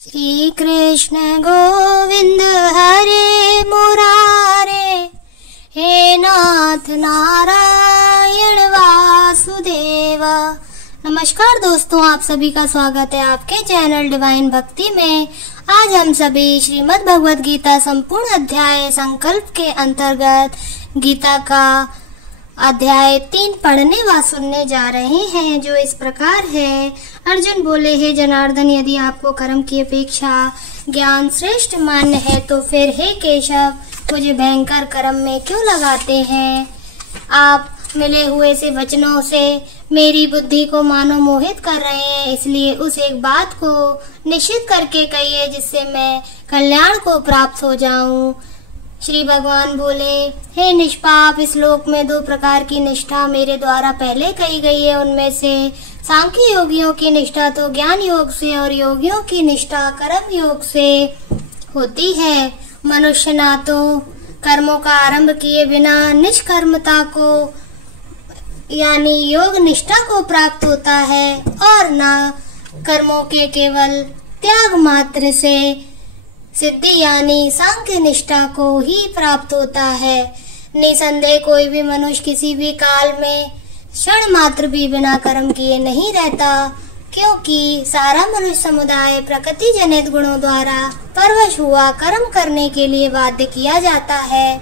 श्री कृष्ण गोविंद हरे मुरारे, हे नाथ नारायण वासुदेव। नमस्कार दोस्तों, आप सभी का स्वागत है आपके चैनल डिवाइन भक्ति में। आज हम सभी श्रीमद् भगवद गीता संपूर्ण अध्याय संकल्प के अंतर्गत गीता का अध्याय 3 पढ़ने व सुनने जा रहे हैं, जो इस प्रकार है। अर्जुन बोले, हे जनार्दन, यदि आपको कर्म की अपेक्षा ज्ञान श्रेष्ठ मान्य है तो फिर हे केशव, मुझे भयंकर कर्म में क्यों लगाते हैं? आप मिले हुए से वचनों से मेरी बुद्धि को मानो मोहित कर रहे हैं, इसलिए उस एक बात को निश्चित करके कहिए जिससे मैं कल्याण को प्राप्त हो जाऊं। श्री भगवान बोले, हे निष्पाप, इस लोक में 2 प्रकार की निष्ठा मेरे द्वारा पहले कही गई है। उनमें से सांख्य योगियों की निष्ठा तो ज्ञान योग से और योगियों की निष्ठा कर्म योग से होती है। मनुष्य ना तो कर्मों का आरंभ किए बिना निष्कर्मता को यानी योग निष्ठा को प्राप्त होता है, और ना कर्मों के केवल त्याग मात्र से सिद्धि यानी सांख्य निष्ठा को ही प्राप्त होता है। निसंदेह कोई भी मनुष्य किसी भी काल में क्षण मात्र भी बिना कर्म किए नहीं रहता, क्योंकि सारा मनुष्य समुदाय प्रकृति जनित गुणों द्वारा परवश हुआ कर्म करने के लिए बाध्य किया जाता है।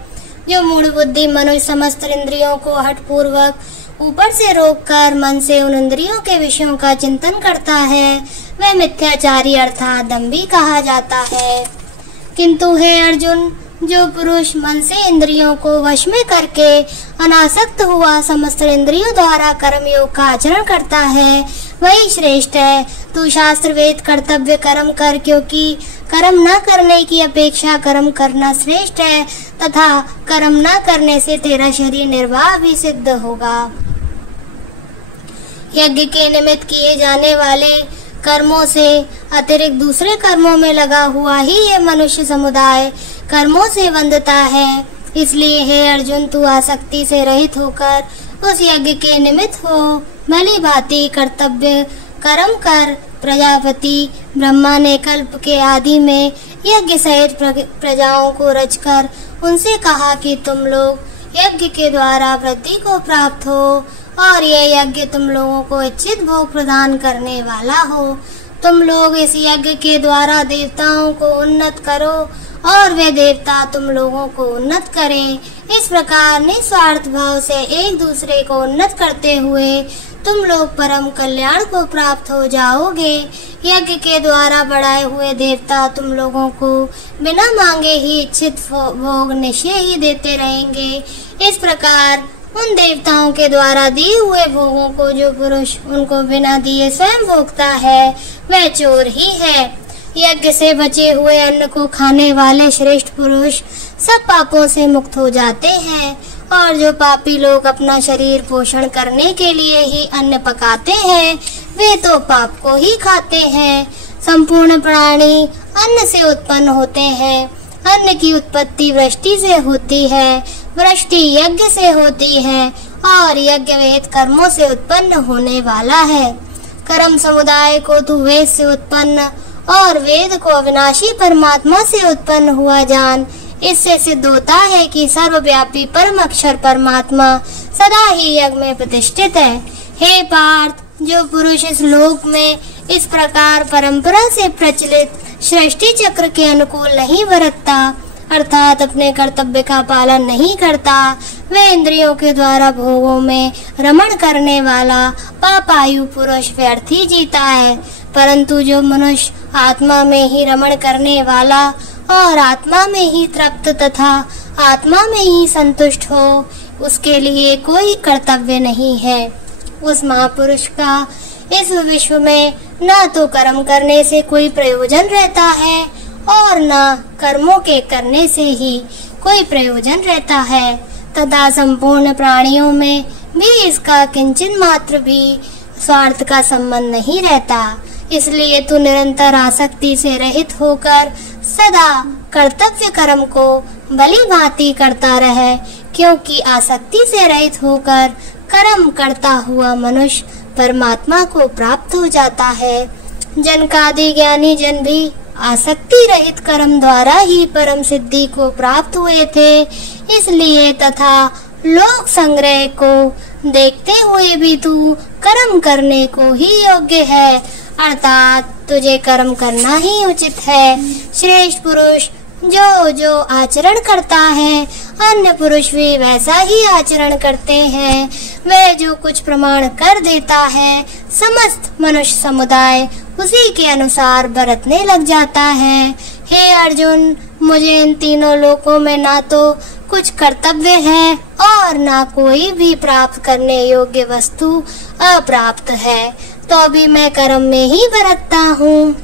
जो मूढ़ बुद्धि मनुष्य समस्त इंद्रियों को हठपूर्वक ऊपर से रोककर मन से उन इंद्रियों के विषयों का चिंतन करता है, वह मिथ्याचारी अर्थात दंभी कहा जाता है। किंतु हे अर्जुन, जो पुरुष मन से इंद्रियों को वश में करके अनासक्त हुआ समस्त इंद्रियों द्वारा कर्म योग का आचरण करता है, वही श्रेष्ठ है। तू शास्त्र वेद कर्तव्य कर्म कर, क्योंकि कर्म न करने की अपेक्षा कर्म करना श्रेष्ठ है, तथा कर्म न करने से तेरा शरीर निर्वाह भी सिद्ध होगा। यज्ञ के निमित्त किए जाने वाले कर्मों से अतिरिक्त दूसरे कर्मों में लगा हुआ ही ये मनुष्य समुदाय कर्मों से बंधता है। इसलिए हे अर्जुन, तू आसक्ति से रहित होकर उस यज्ञ के निमित्त हो भली भांति कर्तव्य कर्म कर। प्रजापति ब्रह्मा ने कल्प के आदि में यज्ञ सहित प्रजाओं को रचकर उनसे कहा कि तुम लोग यज्ञ के द्वारा वृद्धि को प्राप्त हो, और यह यज्ञ तुम लोगों को इच्छित भोग प्रदान करने वाला हो। तुम लोग इस यज्ञ के द्वारा देवताओं को उन्नत करो, और वे देवता तुम लोगों को उन्नत करें। इस प्रकार निस्वार्थ भाव से एक दूसरे को उन्नत करते हुए तुम लोग परम कल्याण को प्राप्त हो जाओगे। यज्ञ के द्वारा बढ़ाए हुए देवता तुम लोगों को बिना मांगे ही इच्छित भोग निश्चय ही देते रहेंगे। इस प्रकार उन देवताओं के द्वारा दिए हुए भोगों को जो पुरुष उनको बिना दिए स्वयं भोगता है, वह चोर ही है। यज्ञ से बचे हुए अन्न को खाने वाले श्रेष्ठ पुरुष सब पापों से मुक्त हो जाते हैं, और जो पापी लोग अपना शरीर पोषण करने के लिए ही अन्न पकाते हैं, वे तो पाप को ही खाते हैं। संपूर्ण प्राणी अन्न से उत्पन्न होते हैं। अन्न की उत्पत्ति वृष्टि से होती है, वृष्टि यज्ञ से होती है, और यज्ञ वेद कर्मों से उत्पन्न होने वाला है। कर्म समुदाय को तू वेद से उत्पन्न और वेद को अविनाशी परमात्मा से उत्पन्न हुआ जान। इससे सिद्ध होता है कि सर्वव्यापी परम अक्षर परमात्मा सदा ही यज्ञ में प्रतिष्ठित है। हे पार्थ, जो पुरुष इस लोक में इस प्रकार परंपरा से प्रचलित सृष्टि चक्र के अनुकूल नहीं बरतता, अर्थात अपने कर्तव्य का पालन नहीं करता, वह इंद्रियों के द्वारा भोगों में रमण करने वाला पापायु पुरुष व्यर्थ ही जीता है। परंतु जो मनुष्य आत्मा में ही रमण करने वाला और आत्मा में ही तृप्त तथा आत्मा में ही संतुष्ट हो, उसके लिए कोई कर्तव्य नहीं है। उस महापुरुष का इस विश्व में न तो कर्म करने से कोई प्रयोजन रहता है, और न कर्मों के करने से ही कोई प्रयोजन रहता है, तथा संपूर्ण प्राणियों में भी इसका किंचित मात्र भी स्वार्थ का संबंध नहीं रहता। इसलिए तू निरंतर आसक्ति से रहित होकर सदा कर्तव्य कर्म को भली भांति करता रहे, क्योंकि आसक्ति से रहित होकर कर्म करता हुआ मनुष्य परमात्मा को प्राप्त हो जाता है। जनकादि ज्ञानी जन भी आसक्ति रहित कर्म द्वारा ही परम सिद्धि को प्राप्त हुए थे। इसलिए तथा लोक संग्रह को देखते हुए भी तू कर्म करने को ही योग्य है, अर्थात तुझे कर्म करना ही उचित है। श्रेष्ठ पुरुष जो जो आचरण करता है, अन्य पुरुष भी वैसा ही आचरण करते हैं। वह जो कुछ प्रमाण कर देता है, समस्त मनुष्य समुदाय उसी के अनुसार बरतने लग जाता है। हे अर्जुन, मुझे इन तीनों लोकों में ना तो कुछ कर्तव्य है और ना कोई भी प्राप्त करने योग्य वस्तु अप्राप्त है, तो भी मैं कर्म में ही बरतता हूँ।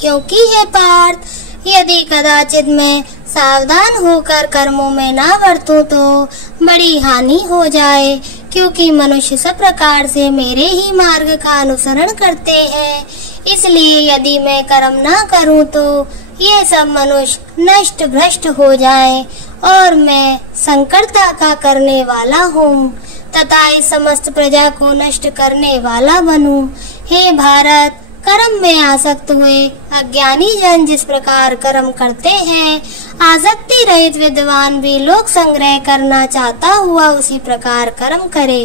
क्योंकि हे पार्थ, यदि कदाचित मैं सावधान होकर कर्मों में ना बरतूं तो बड़ी हानि हो जाए, क्योंकि मनुष्य सब प्रकार से मेरे ही मार्ग का अनुसरण करते हैं। इसलिए यदि मैं कर्म ना करूं तो ये सब मनुष्य नष्ट भ्रष्ट हो जाएं और मैं संकटता का करने वाला हूँ तथा इस समस्त प्रजा को नष्ट करने वाला बनूं। हे भारत, कर्म में आसक्त हुए अज्ञानी जन जिस प्रकार कर्म करते हैं, आसक्ति रहित विद्वान भी लोक संग्रह करना चाहता हुआ उसी प्रकार कर्म करे।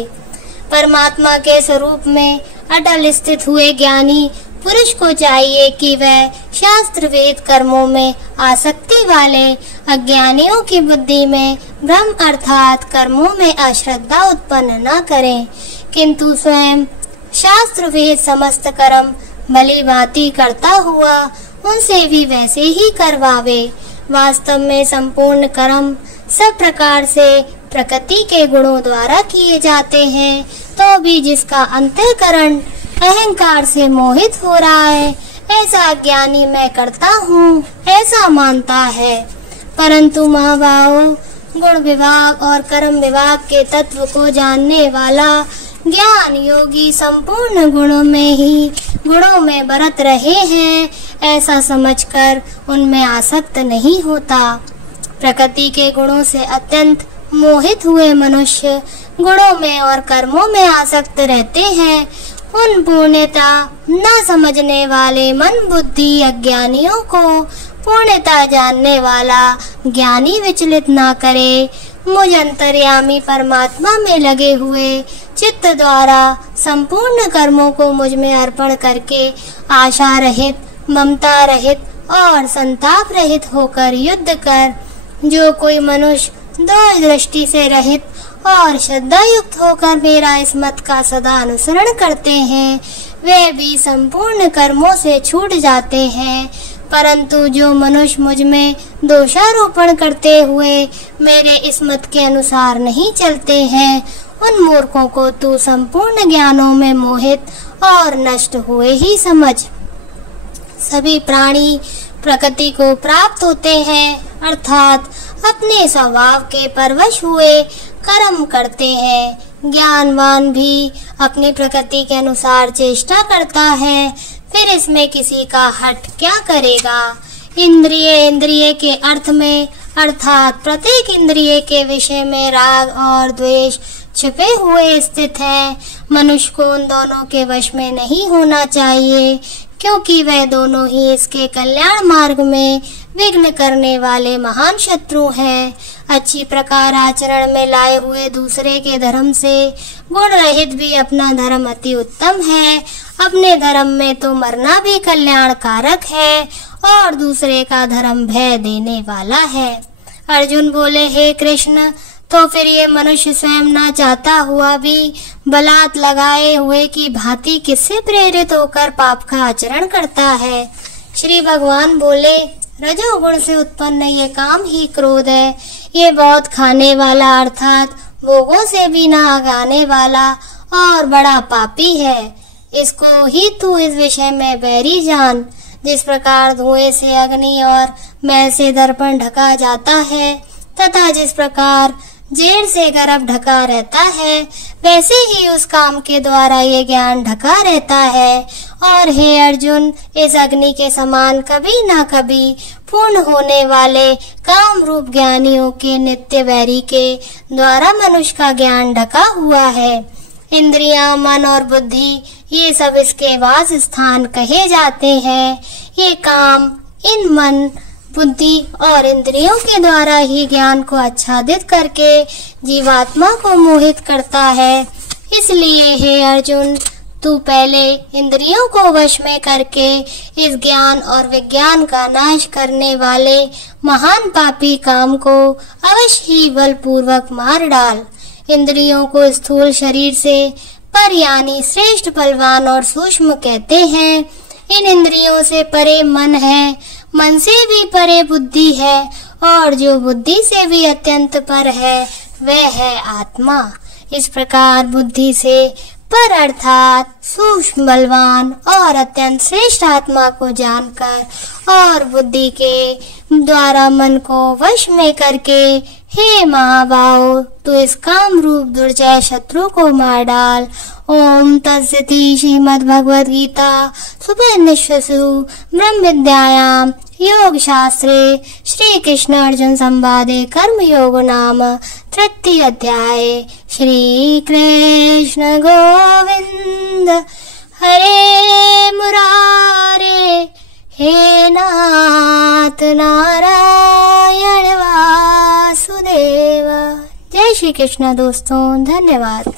परमात्मा के स्वरूप में अटल स्थित हुए ज्ञानी पुरुष को चाहिए कि वह शास्त्र वेद कर्मों में आसक्ति वाले अज्ञानियों की बुद्धि में भ्रम अर्थात कर्मों में अश्रद्धा उत्पन्न न करें, किंतु स्वयं शास्त्र वेद समस्त कर्म भली भांति करता हुआ उनसे भी वैसे ही करवावे। वास्तव में संपूर्ण कर्म सब प्रकार से प्रकृति के गुणों द्वारा किए जाते हैं, तो भी जिसका अंतःकरण अहंकार से मोहित हो रहा है, ऐसा ज्ञानी मैं करता हूँ ऐसा मानता है। परंतु महाबाहो, गुण विभाग और कर्म विभाग के तत्व को जानने वाला ज्ञान योगी संपूर्ण गुणों में बरत रहे हैं, ऐसा समझकर उनमें आसक्त नहीं होता। प्रकृति के गुणों से अत्यंत मोहित हुए मनुष्य गुणों में और कर्मों में आसक्त रहते हैं। उन पूर्णता न समझने वाले मन बुद्धि अज्ञानियों को पूर्णता जानने वाला ज्ञानी विचलित ना करे। मुझ अंतर्यामी परमात्मा में लगे हुए चित्त द्वारा संपूर्ण कर्मों को मुझ में अर्पण करके आशा रहित, ममता रहित और संताप रहित होकर युद्ध कर जो कोई मनुष्य दोष दृष्टि से रहित और श्रद्धा युक्त होकर मेरा इस मत का सदा अनुसरण करते हैं, वे भी संपूर्ण कर्मों से छूट जाते हैं। परंतु जो मनुष्य मुझ में दोषारोपण करते हुए मेरे इस मत के अनुसार नहीं चलते हैं, उन मूर्खों को तू संपूर्ण ज्ञानों में मोहित और नष्ट हुए ही समझ। सभी प्राणी प्रकृति को प्राप्त होते हैं, अर्थात अपने स्वभाव के परवश हुए कर्म करते हैं। ज्ञानवान भी अपनी प्रकृति के अनुसार चेष्टा करता है, फिर इसमें किसी का हट क्या करेगा। इंद्रिय के अर्थ में अर्थात प्रत्येक इंद्रिय के विषय में राग और द्वेष छिपे हुए स्थित है। मनुष्य को उन दोनों के वश में नहीं होना चाहिए, क्योंकि वह दोनों ही इसके कल्याण मार्ग में विघ्न करने वाले महान शत्रु हैं। अच्छी प्रकार आचरण में लाए हुए दूसरे के धर्म से गुण रहित भी अपना धर्म अति उत्तम है। अपने धर्म में तो मरना भी कल्याणकारक है और दूसरे का धर्म भय देने वाला है। अर्जुन बोले, हे कृष्ण, तो फिर ये मनुष्य स्वयं ना चाहता हुआ भी बलात् लगाए हुए की भांति किससे प्रेरित होकर पाप का आचरण करता है। श्री भगवान बोले, रजोगुण से उत्पन्न ये काम ही क्रोध है। ये बहुत खाने वाला अर्थात भोगों से भी ना आगाने वाला और बड़ा पापी है। इसको ही तू इस विषय में बैरी जान। जिस प्रकार धुएं से अग्नि और मैल से दर्पण ढका जाता है तथा जिस प्रकार जेड़ से गर्भ ढका रहता है, वैसे ही उस काम के द्वारा ये ज्ञान ढका रहता है। और हे अर्जुन, इस अग्नि के समान कभी ना कभी पूर्ण होने वाले काम रूप ज्ञानियों के नित्य वैरी के द्वारा मनुष्य का ज्ञान ढका हुआ है। इंद्रियां, मन और बुद्धि ये सब इसके वास स्थान कहे जाते हैं। ये काम इन मन, बुद्धि और इंद्रियों के द्वारा ही ज्ञान को आच्छादित करके जीवात्मा को मोहित करता है। इसलिए हे अर्जुन, तू पहले इंद्रियों को वश में करके इस ज्ञान और विज्ञान का नाश करने वाले महान पापी काम को अवश्य ही बलपूर्वक मार डाल। इंद्रियों को स्थूल शरीर से पर यानी श्रेष्ठ, बलवान और सूक्ष्म कहते हैं। इन इंद्रियों से परे मन है, मन से भी परे बुद्धि है, और जो बुद्धि से भी अत्यंत पर है वह है आत्मा। इस प्रकार बुद्धि से पर अर्थात सूक्ष्म, बलवान और अत्यंत श्रेष्ठ आत्मा को जानकर और बुद्धि के द्वारा मन को वश में करके हे महाबाहो, तू इस काम रूप दुर्जय शत्रु को मार डाल। ओम तत्सति। श्रीमद् भगवद गीता सुपनिषत्सु ब्रह्म विद्यायाम योग शास्त्रे श्री कृष्ण अर्जुन संवादे कर्म योग नाम तृतीय अध्याय। श्री कृष्ण गोविंद हरे मुरारे, हे नाथ नारायण वासुदेव। जय श्री कृष्ण दोस्तों, धन्यवाद।